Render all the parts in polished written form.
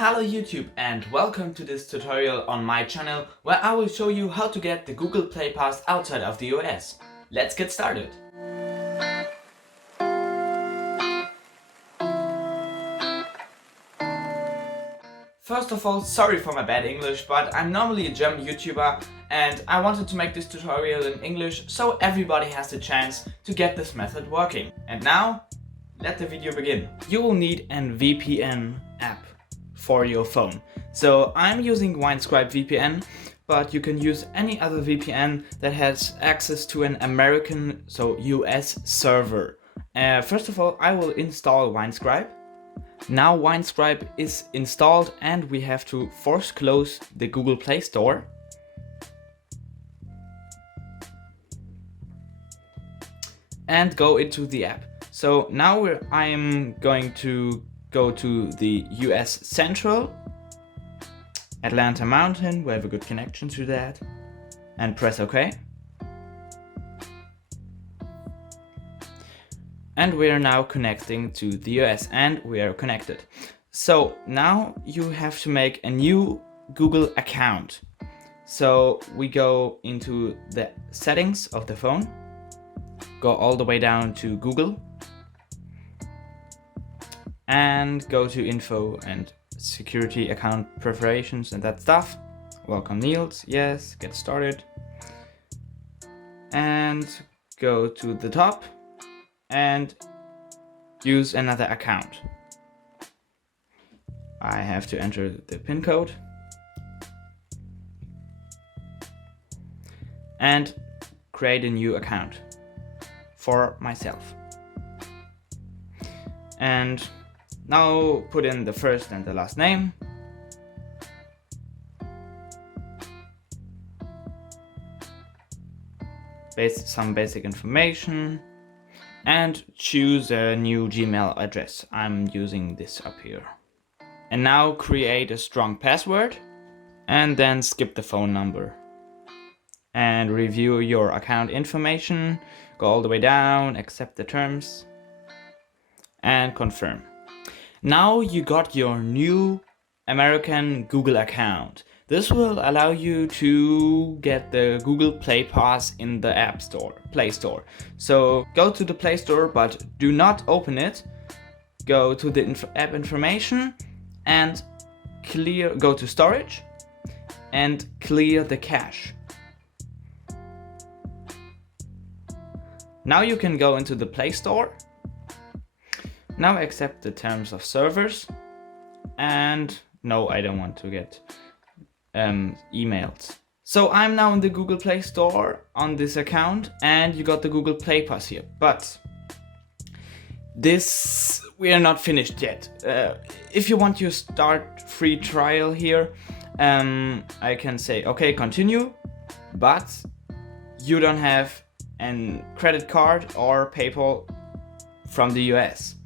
Hello YouTube and welcome to this tutorial on my channel where I will show you how to get the Google Play Pass outside of the US. Let's get started! First of all, sorry for my bad English, but I'm normally a German YouTuber and I wanted to make this tutorial in English so everybody has the chance to get this method working. And now, let the video begin. You will need an VPN app for your phone. So I'm using Winescribe VPN, but you can use any other VPN that has access to an American, so US server. First of all, I will install Winescribe. Now Winescribe is installed and we have to force close the Google Play Store. And go into the app. So now I am going to go to the US Central, Atlanta Mountain, we have a good connection to that, and press OK. And we are now connecting to the US and we are connected. So now you have to make a new Google account. So we go into the settings of the phone, go all the way down to Google, and go to info and security account preparations and that stuff. Welcome Niels, yes, get started. And go to the top and use another account. I have to enter the PIN code and create a new account for myself. And now put in the first and the last name. Some basic information. And choose a new Gmail address. I'm using this up here. And now create a strong password. And then skip the phone number. And review your account information. Go all the way down, accept the terms. And confirm. Now you got your new American Google account. This will allow you to get the Google Play Pass in the App Store, Play Store. So go to the Play Store, but do not open it. Go to the app information and go to storage and clear the cache. Now you can go into the Play Store. Now accept the terms of servers, and no, I don't want to get emails. So I'm now in the Google Play Store on this account, and you got the Google Play Pass here. But we are not finished yet. If you want to start free trial here, I can say okay, continue, but you don't have a credit card or PayPal from the US.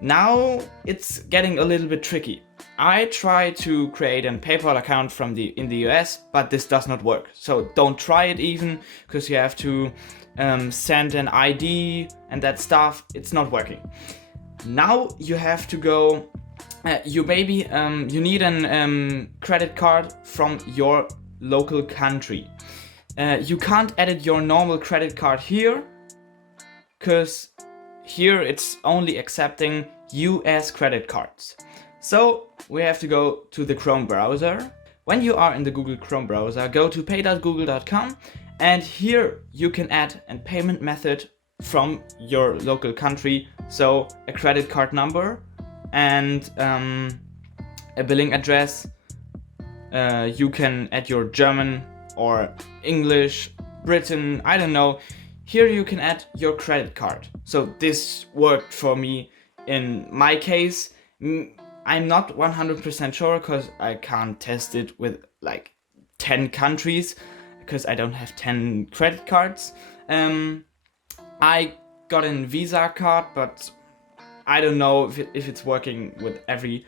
Now it's getting a little bit tricky. I try to create a PayPal account in the US, but this does not work. So don't try it even, because you have to send an ID and that stuff. It's not working. Now you have to go. You need a credit card from your local country. You can't edit your normal credit card here, because here it's only accepting US credit cards. So we have to go to the Chrome browser. When you are in the Google Chrome browser, go to pay.google.com, and here you can add a payment method from your local country. So a credit card number and a billing address. You can add your German or English, Britain, I don't know. Here you can add your credit card. So this worked for me in my case. I'm not 100% sure because I can't test it with like 10 countries because I don't have 10 credit cards. I got a Visa card, but I don't know if it's working with every.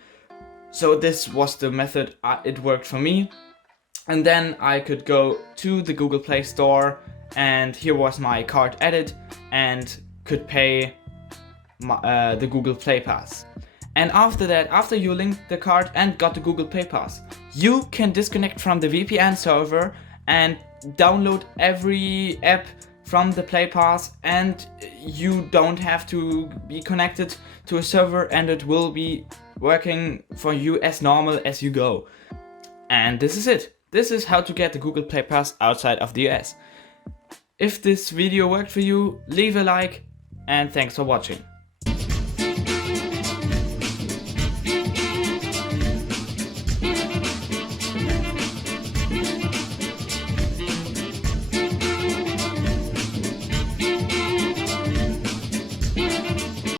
So this was the method. It worked for me. And then I could go to the Google Play Store, and here was my card added and could pay the Google Play Pass. And after that, after you link the card and got the Google Play Pass, you can disconnect from the VPN server and download every app from the Play Pass, and you don't have to be connected to a server, and it will be working for you as normal as you go. And this is it. This is how to get the Google Play Pass outside of the US. If this video worked for you, leave a like, and thanks for watching.